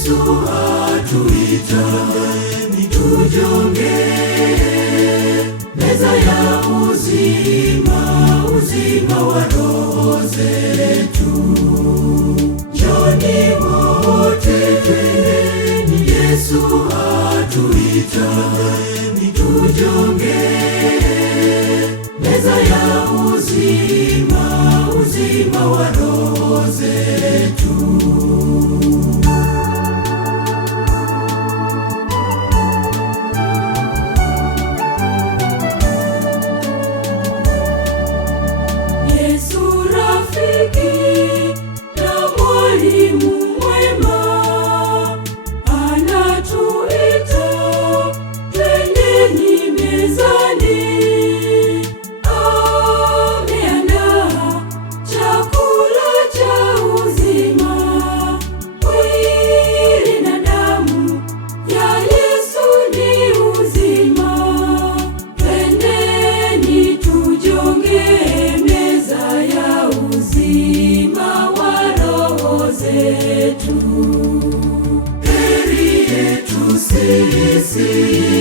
Yesu atuita tujonge meza ya uzima, uzima wa roho zetu. Njoni wote twendeni, Yesu atuita tujonge meza ya uzima, uzima wa roho zetu.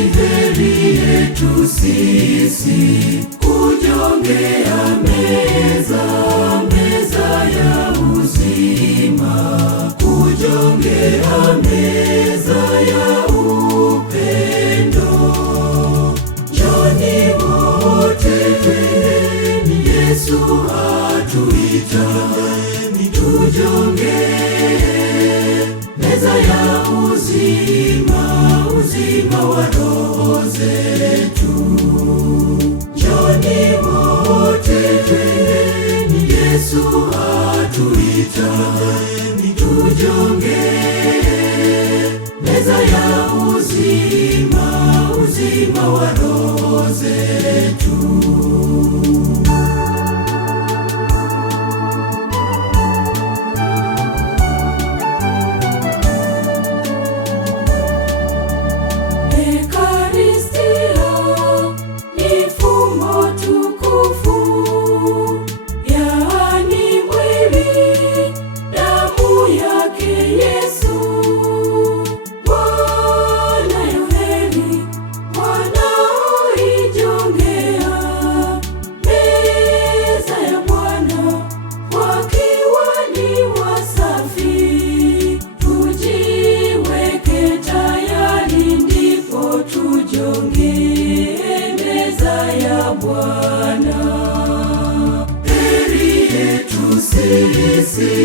Heri yetu sisi kujongea meza, meza ya uzima, kujongea meza ya upendo. Njoni wote twendeni, Yesu atuita tujonge meza ya uzima, uzima wa roho zetu. Njoni wote twendeni, Yesu atuita tujonge meza ya uzima, uzima wa roho zetu.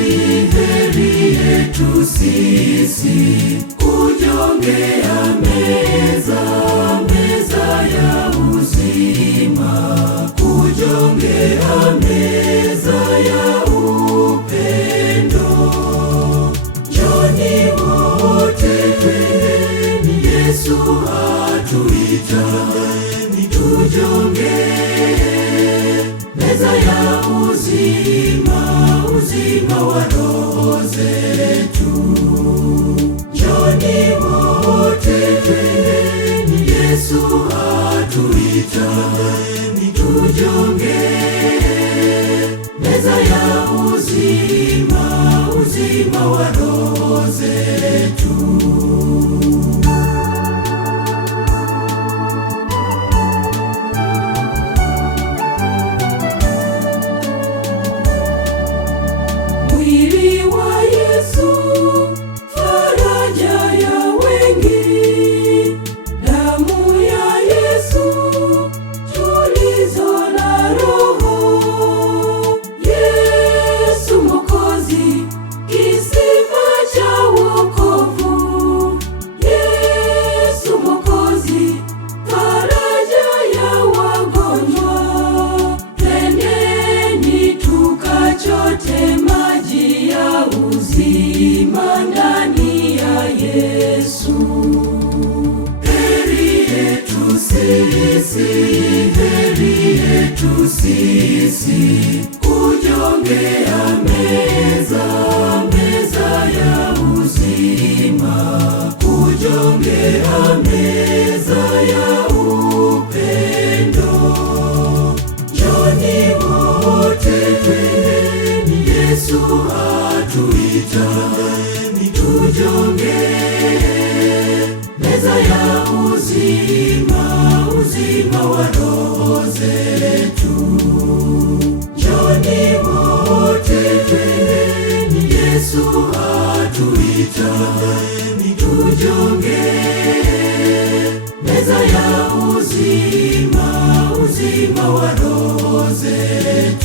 Heri yetu sisi kujongea meza, meza ya uzima, kujongea meza ya upendo. Njoni wote twendeni, Yesu atuita tujonge meza ya uzima, uzima wa roho zetu. Njoni wote twendeni, Yesu atuita tujonge meza ya uzima, uzima wa roho zetu. Mwili wa Yesu, faraja ya wengi. Damu ya Yesu, tulizo la roho. Yesu Mwokozi, kisima cha wokovu. Yesu Mwokozi, faraja ya wagonjwa. Twendeni tukachote maji ya uzima ndani ya Yesu. Heri yetu sisi, heri yetu sisi kujongea meza, meza ya uzima, kujongea meza ya upendo. Njoni wote twendeni, Yesu atuita tujonge meza ya uzima, uzima wa roho zetu. Njoni wote twendeni, Yesu atuita, tujonge meza ya uzima, uzima wa roho zetu.